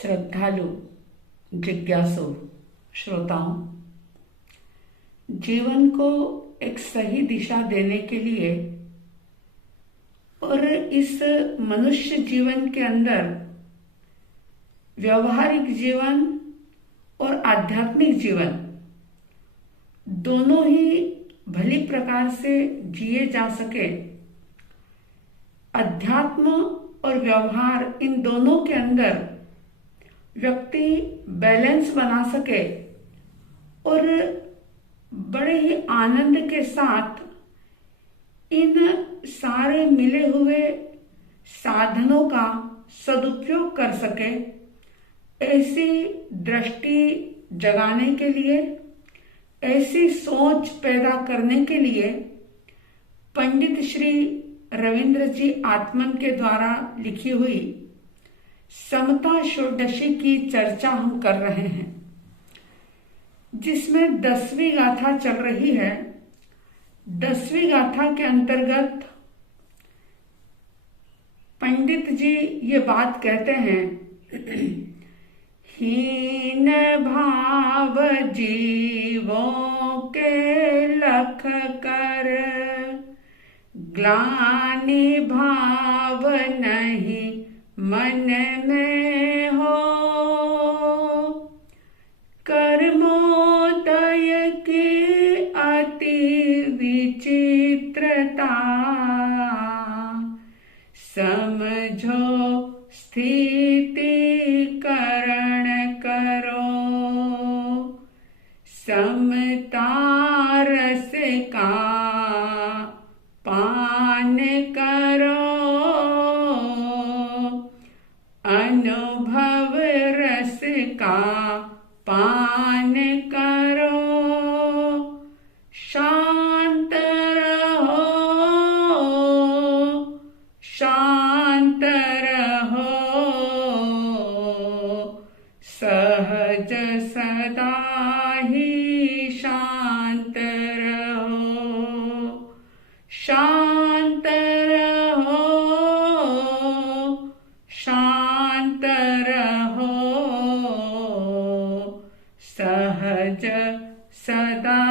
श्रद्धालु जिज्ञासु श्रोताओं, जीवन को एक सही दिशा देने के लिए और इस मनुष्य जीवन के अंदर व्यवहारिक जीवन और आध्यात्मिक जीवन दोनों ही भली प्रकार से जिए जा सके, अध्यात्म और व्यवहार इन दोनों के अंदर व्यक्ति बैलेंस बना सके और बड़े ही आनंद के साथ इन सारे मिले हुए साधनों का सदुपयोग कर सके, ऐसी दृष्टि जगाने के लिए, ऐसी सोच पैदा करने के लिए पंडित श्री रविंद्र जी आत्मन के द्वारा लिखी हुई समता षोडशी की चर्चा हम कर रहे हैं, जिसमें 10वीं गाथा चल रही है। 10वीं गाथा के अंतर्गत पंडित जी ये बात कहते हैं, हीन भाव जीवों के लख कर, ग्लानि भाव नहीं मन में हो, कर्मोदय की अति विचित्रता, समझो स्थिति करण करो, समता रस का पान करो, अनुभव रस का पान करो, शांत रहो, शांत रहो, सहज सदा ही शांत रहो, शांत रहो, शांत रहो, सहज सदा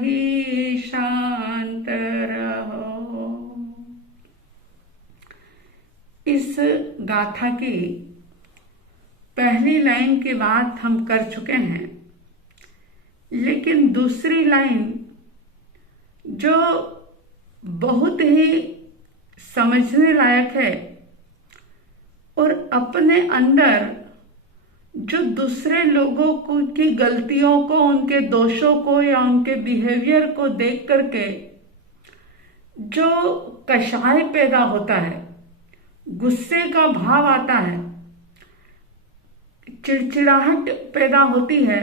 ही शांत रहो। इस गाथा की पहली लाइन की बात हम कर चुके हैं, लेकिन दूसरी लाइन जो बहुत ही समझने लायक है और अपने अंदर जो दूसरे लोगों को की गलतियों को, उनके दोषों को या उनके बिहेवियर को देख करके जो कषाय पैदा होता है, गुस्से का भाव आता है, चिड़चिड़ाहट पैदा होती है,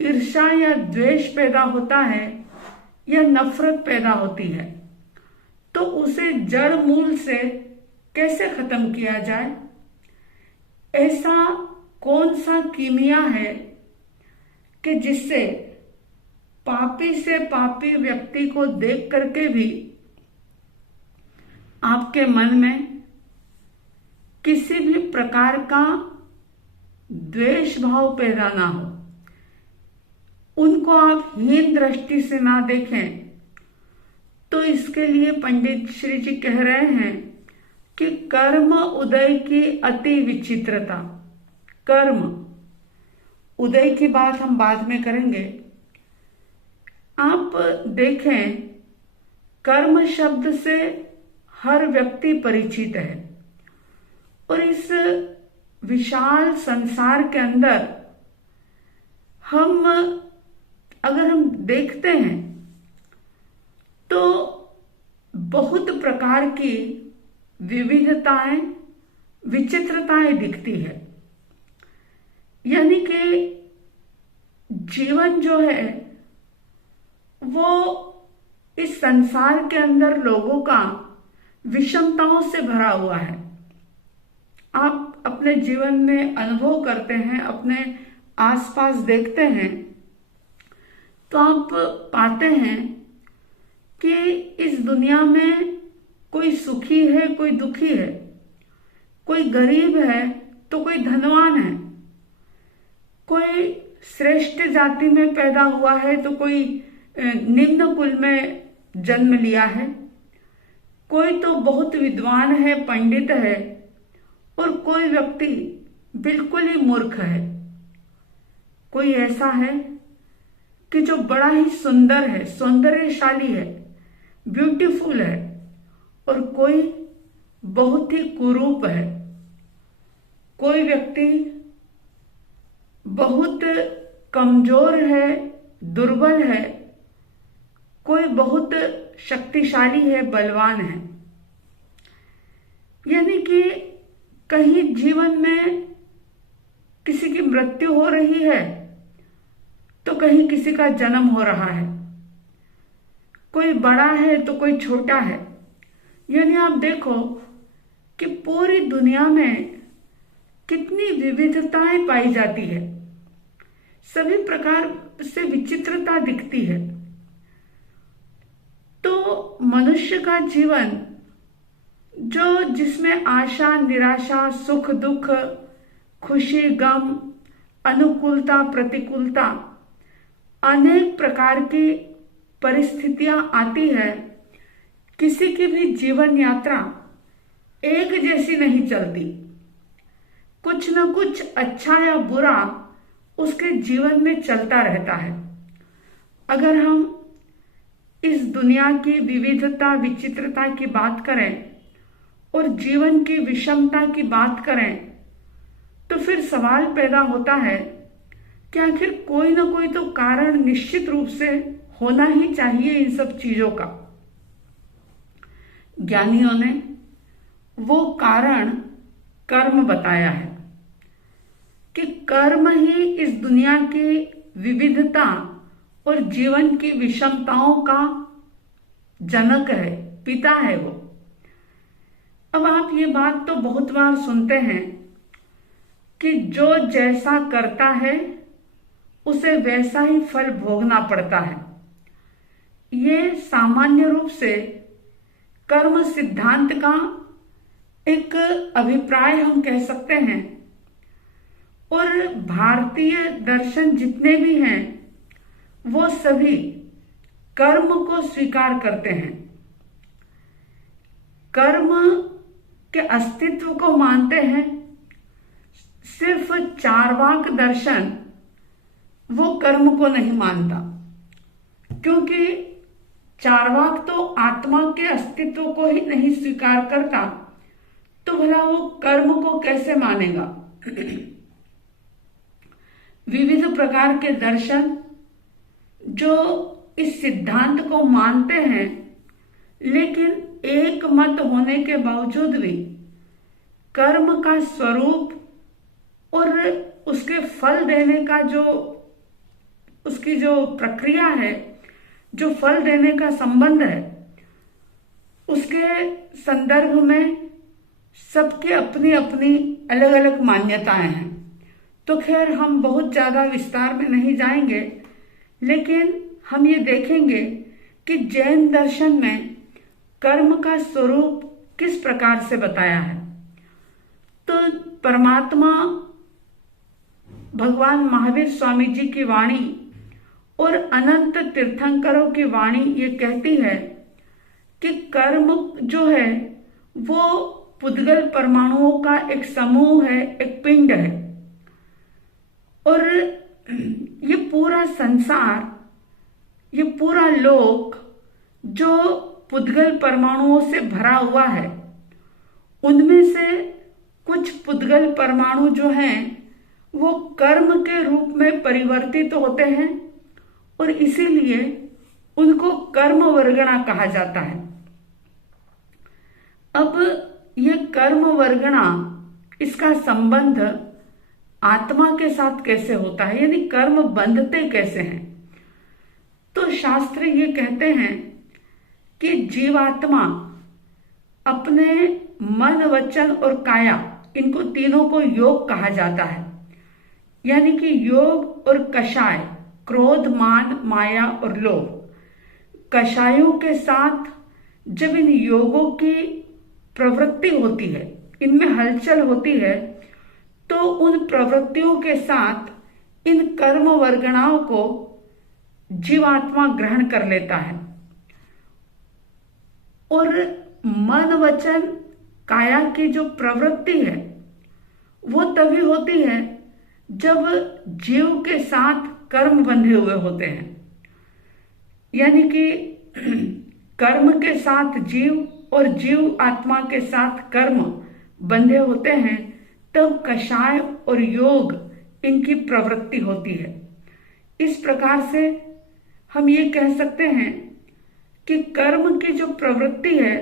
ईर्ष्या या द्वेष पैदा होता है या नफरत पैदा होती है, तो उसे जड़ मूल से कैसे खत्म किया जाए? ऐसा कौन सा कीमिया है कि जिससे पापी से पापी व्यक्ति को देख करके भी आपके मन में किसी भी प्रकार का द्वेष भाव पैदा ना हो, उनको आप हीन दृष्टि से ना देखें? तो इसके लिए पंडित श्री जी कह रहे हैं कि कर्म उदय की अति विचित्रता। कर्म उदय की बात हम बाद में करेंगे। आप देखें, कर्म शब्द से हर व्यक्ति परिचित है और इस विशाल संसार के अंदर अगर हम देखते हैं तो बहुत प्रकार की विविधताएं, विचित्रताएं दिखती है। यानी कि जीवन जो है वो इस संसार के अंदर लोगों का विषमताओं से भरा हुआ है। आप अपने जीवन में अनुभव करते हैं, अपने आसपास देखते हैं तो आप पाते हैं कि इस दुनिया में कोई सुखी है, कोई दुखी है, कोई गरीब है तो कोई धनवान है, कोई श्रेष्ठ जाति में पैदा हुआ है तो कोई निम्न कुल में जन्म लिया है, कोई तो बहुत विद्वान है, पंडित है, और कोई व्यक्ति बिल्कुल ही मूर्ख है। कोई ऐसा है कि जो बड़ा ही सुंदर है, सौंदर्यशाली है, ब्यूटीफुल है, और कोई बहुत ही कुरूप है। कोई व्यक्ति बहुत कमजोर है, दुर्बल है, कोई बहुत शक्तिशाली है, बलवान है। यानी कि कहीं जीवन में किसी की मृत्यु हो रही है तो कहीं किसी का जन्म हो रहा है। कोई बड़ा है तो कोई छोटा है। यानी आप देखो कि पूरी दुनिया में कितनी विविधताएं पाई जाती है, सभी प्रकार से विचित्रता दिखती है। तो मनुष्य का जीवन जो जिसमें आशा, निराशा, सुख, दुख, खुशी, गम, अनुकूलता, प्रतिकूलता, अनेक प्रकार की परिस्थितियां आती है, किसी की भी जीवन यात्रा एक जैसी नहीं चलती। कुछ न कुछ अच्छा या बुरा उसके जीवन में चलता रहता है। अगर हम इस दुनिया की विविधता, विचित्रता की बात करें और जीवन की विषमता की बात करें तो फिर सवाल पैदा होता है कि आखिर कोई ना कोई तो कारण निश्चित रूप से होना ही चाहिए इन सब चीजों का। ज्ञानियों ने वो कारण कर्म बताया है कि कर्म ही इस दुनिया की विविधता और जीवन की विषमताओं का जनक है, पिता है वो। अब आप ये बात तो बहुत बार सुनते हैं कि जो जैसा करता है उसे वैसा ही फल भोगना पड़ता है। ये सामान्य रूप से कर्म सिद्धांत का एक अभिप्राय हम कह सकते हैं। और भारतीय दर्शन जितने भी हैं वो सभी कर्म को स्वीकार करते हैं, कर्म के अस्तित्व को मानते हैं। सिर्फ चार्वाक दर्शन वो कर्म को नहीं मानता, क्योंकि चार्वाक तो आत्मा के अस्तित्व को ही नहीं स्वीकार करता, तो भला वो कर्म को कैसे मानेगा। विविध प्रकार के दर्शन जो इस सिद्धांत को मानते हैं, लेकिन एक मत होने के बावजूद भी कर्म का स्वरूप और उसके फल देने का जो उसकी जो प्रक्रिया है, जो फल देने का संबंध है, उसके संदर्भ में सबकी अपनी अपनी अलग अलग मान्यताएं हैं। तो खैर हम बहुत ज्यादा विस्तार में नहीं जाएंगे, लेकिन हम ये देखेंगे कि जैन दर्शन में कर्म का स्वरूप किस प्रकार से बताया है। तो परमात्मा भगवान महावीर स्वामी जी की वाणी और अनंत तीर्थंकरों की वाणी ये कहती है कि कर्म जो है वो पुद्गल परमाणुओं का एक समूह है, एक पिंड है। और ये पूरा संसार, ये पूरा लोक जो पुद्गल परमाणुओं से भरा हुआ है, उनमें से कुछ पुद्गल परमाणु जो हैं वो कर्म के रूप में परिवर्तित होते हैं और इसीलिए उनको कर्म वर्गणा कहा जाता है। अब ये कर्म वर्गणा, इसका संबंध आत्मा के साथ कैसे होता है, यानी कर्म बंधते कैसे हैं। तो शास्त्र ये कहते हैं कि जीवात्मा अपने मन, वचन और काया, इनको तीनों को योग कहा जाता है। यानी कि योग और कषाय, क्रोध, मान, माया और लोभ, कषायों के साथ जब इन योगों की प्रवृत्ति होती है, इनमें हलचल होती है, तो उन प्रवृत्तियों के साथ इन कर्म वर्गणाओं को जीवात्मा ग्रहण कर लेता है। और मन वचन काया की जो प्रवृत्ति है वो तभी होती है जब जीव के साथ कर्म बंधे हुए होते हैं, यानी कि कर्म के साथ जीव और जीव आत्मा के साथ कर्म बंधे होते हैं, तब कषाय और योग इनकी प्रवृत्ति होती है। इस प्रकार से हम ये कह सकते हैं कि कर्म की जो प्रवृत्ति है,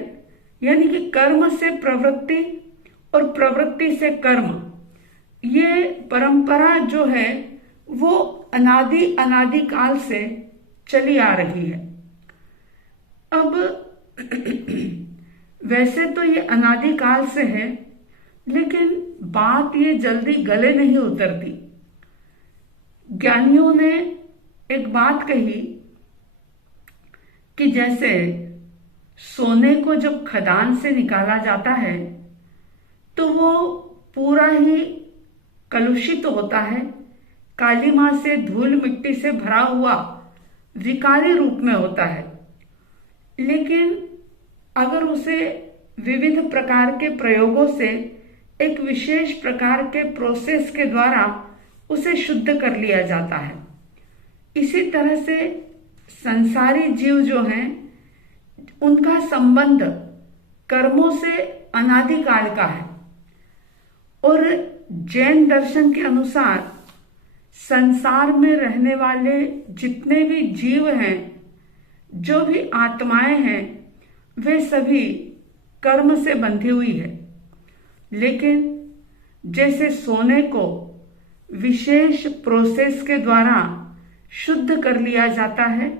यानी कि कर्म से प्रवृत्ति और प्रवृत्ति से कर्म, ये परंपरा जो है वो अनादि काल से चली आ रही है। अब वैसे तो ये अनादि काल से है, लेकिन बात ये जल्दी गले नहीं उतरती। ज्ञानियों ने एक बात कही कि जैसे सोने को जब खदान से निकाला जाता है तो वो पूरा ही कलुषित होता है, कालीमा से धूल मिट्टी से भरा हुआ विकारी रूप में होता है। लेकिन अगर उसे विविध प्रकार के प्रयोगों से एक विशेष प्रकार के प्रोसेस के द्वारा उसे शुद्ध कर लिया जाता है, इसी तरह से संसारी जीव जो हैं उनका संबंध कर्मों से अनादिकाल का है। और जैन दर्शन के अनुसार संसार में रहने वाले जितने भी जीव हैं, जो भी आत्माएं हैं, वे सभी कर्म से बंधी हुई है। लेकिन जैसे सोने को विशेष प्रोसेस के द्वारा शुद्ध कर लिया जाता है,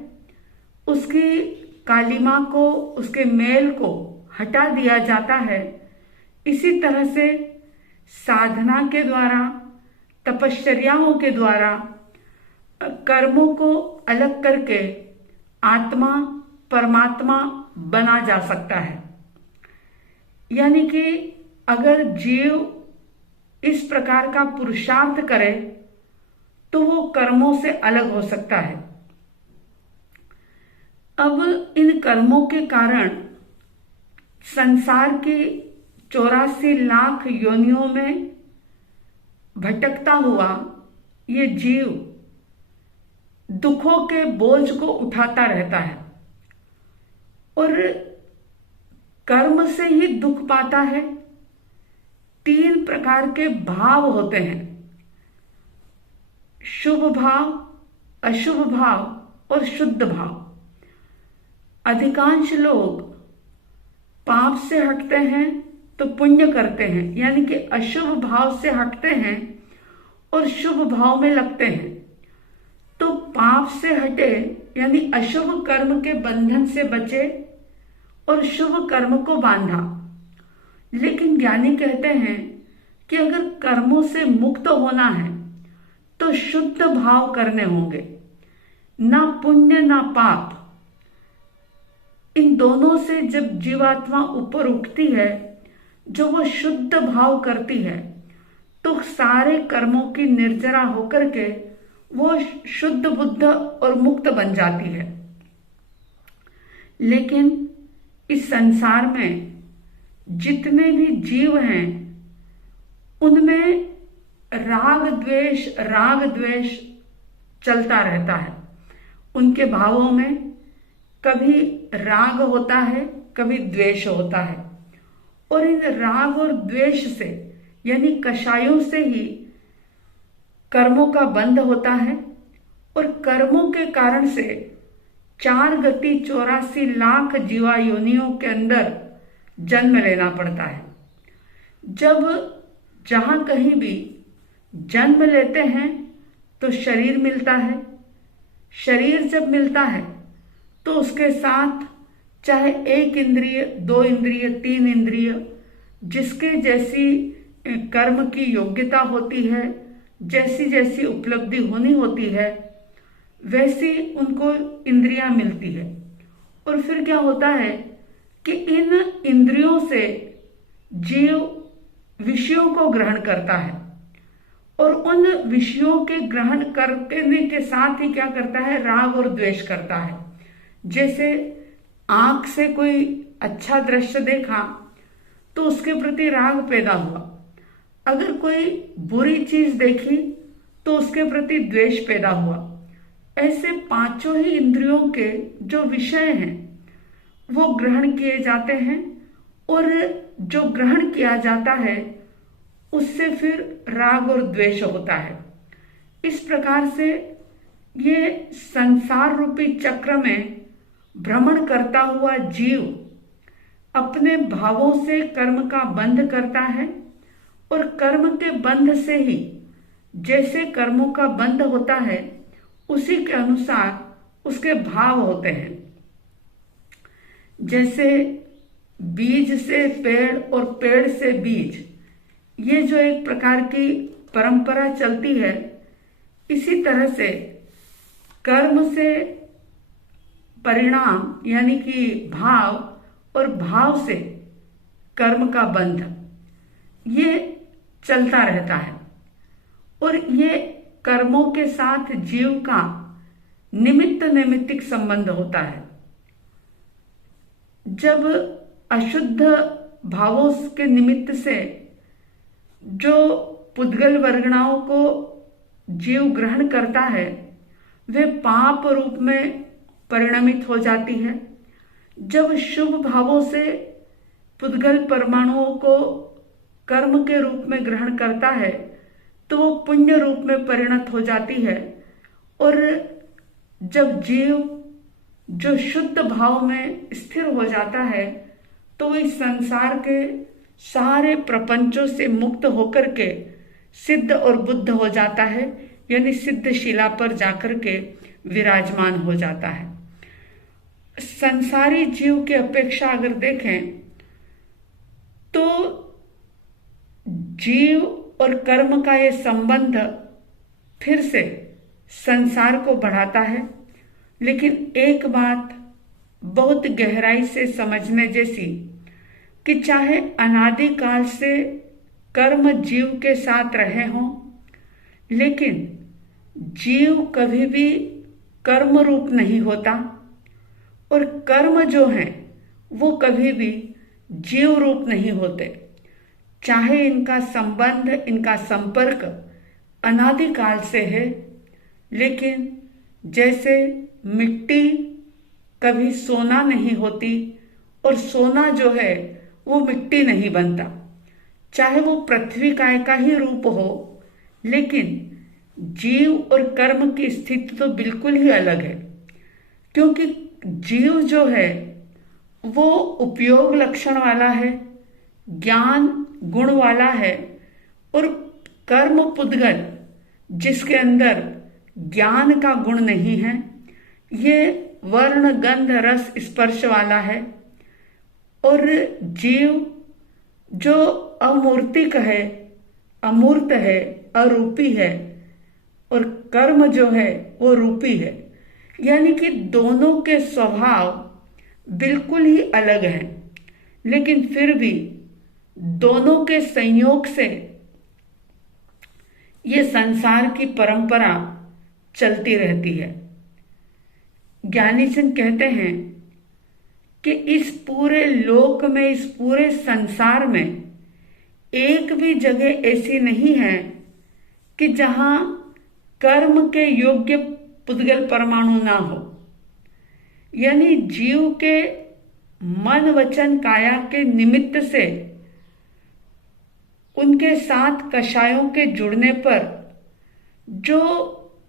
उसकी कालिमा को, उसके मैल को हटा दिया जाता है, इसी तरह से साधना के द्वारा, तपश्चर्याओं के द्वारा कर्मों को अलग करके आत्मा परमात्मा बना जा सकता है। यानी कि अगर जीव इस प्रकार का पुरुषार्थ करे तो वो कर्मों से अलग हो सकता है। अब इन कर्मों के कारण संसार की 84 लाख योनियों में भटकता हुआ ये जीव दुखों के बोझ को उठाता रहता है और कर्म से ही दुख पाता है। 3 प्रकार के भाव होते हैं, शुभ भाव, अशुभ भाव और शुद्ध भाव। अधिकांश लोग पाप से हटते हैं तो पुण्य करते हैं, यानी कि अशुभ भाव से हटते हैं और शुभ भाव में लगते हैं। तो पाप से हटे यानी अशुभ कर्म के बंधन से बचे और शुभ कर्म को बांधा। लेकिन ज्ञानी कहते हैं कि अगर कर्मों से मुक्त होना है तो शुद्ध भाव करने होंगे, ना पुण्य ना पाप। इन दोनों से जब जीवात्मा ऊपर उठती है, जो वो शुद्ध भाव करती है, तो सारे कर्मों की निर्जरा होकर के वो शुद्ध बुद्ध और मुक्त बन जाती है। लेकिन इस संसार में जितने भी जीव हैं उनमें राग द्वेष चलता रहता है। उनके भावों में कभी राग होता है, कभी द्वेष होता है। और इन राग और द्वेष से यानी कषायों से ही कर्मों का बंध होता है और कर्मों के कारण से 4 गति 84 लाख जीवा योनियों के अंदर जन्म लेना पड़ता है। जब जहां कहीं भी जन्म लेते हैं तो शरीर मिलता है। शरीर जब मिलता है तो उसके साथ चाहे 1 इंद्रिय, 2 इंद्रिय, 3 इंद्रिय, जिसके जैसी कर्म की योग्यता होती है, जैसी जैसी उपलब्धि होनी होती है, वैसी उनको इंद्रियां मिलती है। और फिर क्या होता है कि इन इंद्रियों से जीव विषयों को ग्रहण करता है और उन विषयों के ग्रहण करने के साथ ही क्या करता है, राग और द्वेष करता है। जैसे आंख से कोई अच्छा दृश्य देखा तो उसके प्रति राग पैदा हुआ, अगर कोई बुरी चीज देखी तो उसके प्रति द्वेष पैदा हुआ। ऐसे पांचों ही इंद्रियों के जो विषय हैं वो ग्रहण किए जाते हैं, और जो ग्रहण किया जाता है उससे फिर राग और द्वेष होता है। इस प्रकार से ये संसार रूपी चक्र में भ्रमण करता हुआ जीव अपने भावों से कर्म का बंध करता है, और कर्म के बंध से ही जैसे कर्मों का बंध होता है उसी के अनुसार उसके भाव होते हैं। जैसे बीज से पेड़ और पेड़ से बीज, ये जो एक प्रकार की परंपरा चलती है, इसी तरह से कर्म से परिणाम यानी कि भाव, और भाव से कर्म का बंध, ये चलता रहता है। और ये कर्मों के साथ जीव का निमित्त नैमित्तिक संबंध होता है। जब अशुद्ध भावों के निमित्त से जो पुद्गल वर्गणाओं को जीव ग्रहण करता है वे पाप रूप में परिणमित हो जाती है। जब शुभ भावों से पुद्गल परमाणुओं को कर्म के रूप में ग्रहण करता है तो वो पुण्य रूप में परिणत हो जाती है। और जब जीव जो शुद्ध भाव में स्थिर हो जाता है तो वो इस संसार के सारे प्रपंचों से मुक्त होकर के सिद्ध और बुद्ध हो जाता है, यानी सिद्ध शिला पर जाकर के विराजमान हो जाता है। संसारी जीव की अपेक्षा अगर देखें तो जीव और कर्म का ये संबंध फिर से संसार को बढ़ाता है। लेकिन एक बात बहुत गहराई से समझने जैसी कि चाहे अनादिकाल से कर्म जीव के साथ रहे हों, लेकिन जीव कभी भी कर्म रूप नहीं होता, और कर्म जो हैं वो कभी भी जीव रूप नहीं होते। चाहे इनका संबंध, इनका संपर्क अनादिकाल से है, लेकिन जैसे मिट्टी कभी सोना नहीं होती और सोना जो है वो मिट्टी नहीं बनता, चाहे वो पृथ्वी काय का ही रूप हो, लेकिन जीव और कर्म की स्थिति तो बिल्कुल ही अलग है। क्योंकि जीव जो है वो उपयोग लक्षण वाला है, ज्ञान गुण वाला है, और कर्म पुद्गल जिसके अंदर ज्ञान का गुण नहीं है, ये वर्ण गंध रस स्पर्श वाला है। और जीव जो अमूर्तिक है, अमूर्त है, अरूपी है, और कर्म जो है वो रूपी है। यानी कि दोनों के स्वभाव बिल्कुल ही अलग हैं, लेकिन फिर भी दोनों के संयोग से ये संसार की परंपरा चलती रहती है। ज्ञानीजन कहते हैं कि इस पूरे लोक में, इस पूरे संसार में एक भी जगह ऐसी नहीं है कि जहां कर्म के योग्य पुद्गल परमाणु ना हो। यानी जीव के मन वचन काया के निमित्त से उनके साथ कषायों के जुड़ने पर जो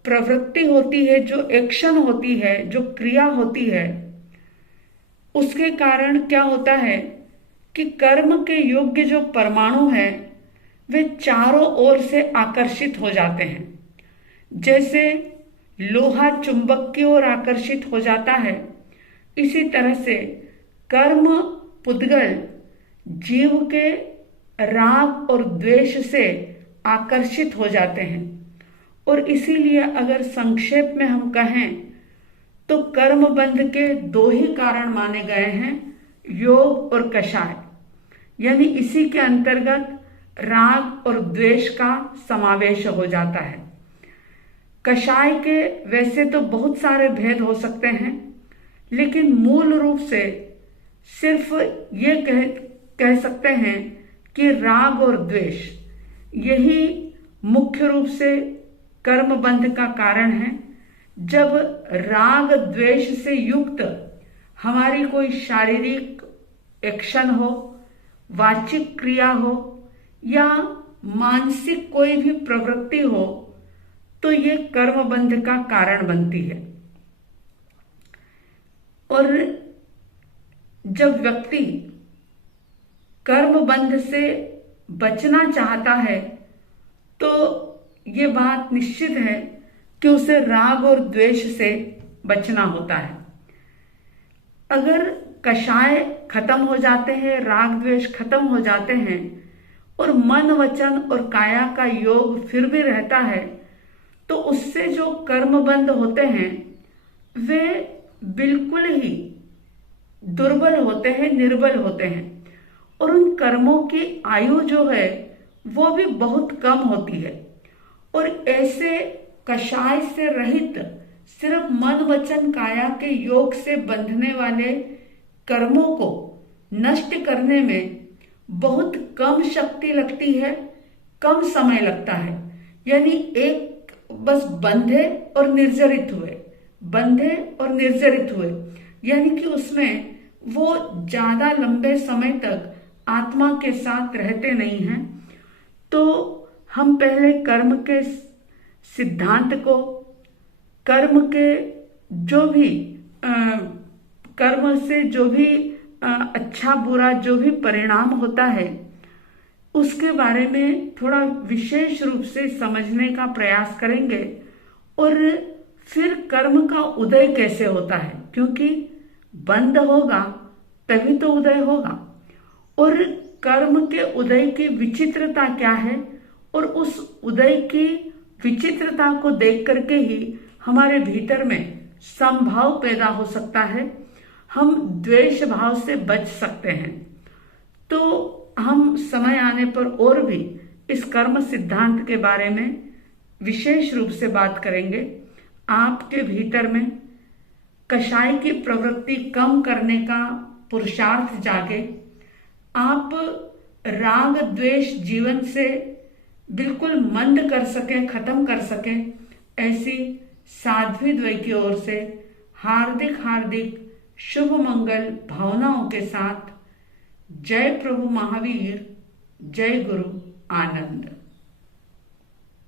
प्रवृत्ति होती है, जो एक्शन होती है, जो क्रिया होती है, उसके कारण क्या होता है कि कर्म के योग्य जो परमाणु हैं वे चारों ओर से आकर्षित हो जाते हैं। जैसे लोहा चुंबक की ओर आकर्षित हो जाता है, इसी तरह से कर्म पुद्गल जीव के राग और द्वेष से आकर्षित हो जाते हैं। और इसीलिए अगर संक्षेप में हम कहें तो कर्म बंध के दो ही कारण माने गए हैं, योग और कषाय। यानी इसी के अंतर्गत राग और द्वेष का समावेश हो जाता है। कषाय के वैसे तो बहुत सारे भेद हो सकते हैं, लेकिन मूल रूप से सिर्फ ये कह सकते हैं कि राग और द्वेष यही मुख्य रूप से कर्म बंध का कारण है। जब राग द्वेष से युक्त हमारी कोई शारीरिक एक्शन हो, वाचिक क्रिया हो या मानसिक कोई भी प्रवृत्ति हो, तो ये कर्म बंध का कारण बनती है। और जब व्यक्ति कर्म बंध से बचना चाहता है तो ये बात निश्चित है कि उसे राग और द्वेष से बचना होता है। अगर कषाय खत्म हो जाते हैं, राग द्वेष खत्म हो जाते हैं और मन वचन और काया का योग फिर भी रहता है, तो उससे जो कर्मबंध होते हैं वे बिल्कुल ही दुर्बल होते हैं, निर्बल होते हैं, और उन कर्मों की आयु जो है वो भी बहुत कम होती है। और ऐसे कषाय से रहित सिर्फ मन वचन काया के योग से बंधने वाले कर्मों को नष्ट करने में बहुत कम शक्ति लगती है, कम समय लगता है। यानी एक बस बंधे और निर्जरित हुए, बंधे और निर्जरित हुए, यानी कि उसमें वो ज्यादा लंबे समय तक आत्मा के साथ रहते नहीं हैं। तो हम पहले कर्म के सिद्धांत को, कर्म के जो भी कर्म से जो भी अच्छा बुरा जो भी परिणाम होता है उसके बारे में थोड़ा विशेष रूप से समझने का प्रयास करेंगे। और फिर कर्म का उदय कैसे होता है, क्योंकि बंद होगा तभी तो उदय होगा। और कर्म के उदय की विचित्रता क्या है, और उस उदय की विचित्रता को देख करके ही हमारे भीतर में समभाव पैदा हो सकता है, हम द्वेष भाव से बच सकते हैं। तो हम समय आने पर और भी इस कर्म सिद्धांत के बारे में विशेष रूप से बात करेंगे। आपके भीतर में कषाय की प्रवृत्ति कम करने का पुरुषार्थ जागे, आप राग द्वेष जीवन से बिल्कुल मंद कर सके, खत्म कर सके, ऐसी साध्वी द्वय की ओर से हार्दिक हार्दिक शुभ मंगल भावनाओं के साथ जय प्रभु महावीर, जय गुरु आनंद।